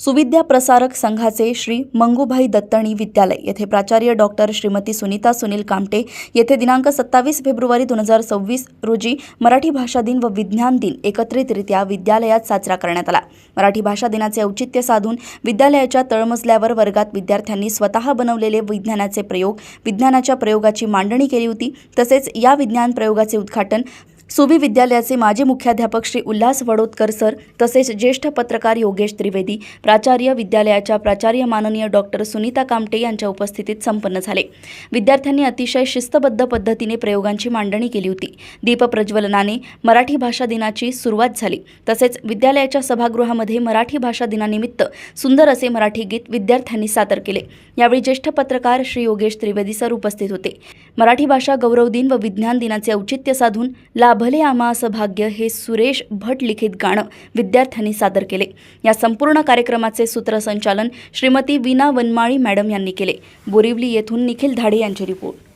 सुविद्या प्रसारक संघाचे श्री मंगूभाई दत्तणी विद्यालय येथे प्राचार्य डॉक्टर श्रीमती सुनीता सुनील कामटे येथे दिनांक 27 फेब्रुवारी 2026 रोजी मराठी भाषा दिन व विज्ञान दिन एकत्रितरित्या विद्यालयात साजरा करण्यात आला। मराठी भाषा दिनाचे औचित्य साधून विद्यालयाच्या तळमजल्यावर वर्गात विद्यार्थ्यांनी स्वतः बनवलेले विज्ञानाचे प्रयोग, विज्ञानाच्या प्रयोगाची मांडणी केली होती। तसेच या विज्ञान प्रयोगाचे उद्घाटन सुवी विद्यालयाचे माजी मुख्याध्यापक श्री उल्हास वडोदकर सर तसेच ज्येष्ठ पत्रकार योगेश त्रिवेदी, प्राचार्य विद्यालयाच्या प्राचार्य माननीय डॉक्टर सुनीता कामटे यांच्या उपस्थितीत संपन्न झाले। विद्यार्थ्यांनी अतिशय शिस्तबद्ध पद्धतीने प्रयोगांची मांडणी केली होती। दीप प्रज्वलनाने मराठी भाषा दिनाची सुरुवात झाली। तसेच विद्यालयाच्या सभागृहामध्ये मराठी भाषा दिनानिमित्त सुंदर असे मराठी गीत विद्यार्थ्यांनी सादर केले। यावेळी ज्येष्ठ पत्रकार श्री योगेश त्रिवेदी सर उपस्थित होते। मराठी भाषा गौरव दिन व विज्ञान दिनाचे औचित्य साधून भले आम्हा असं भाग्य हे सुरेश भट लिखित गाणं विद्यार्थ्यांनी सादर केले। या संपूर्ण कार्यक्रमाचे सूत्रसंचालन श्रीमती वीणा वनमाळी मॅडम यांनी केले। बोरिवली येथून निखिल धाडे यांची रिपोर्ट।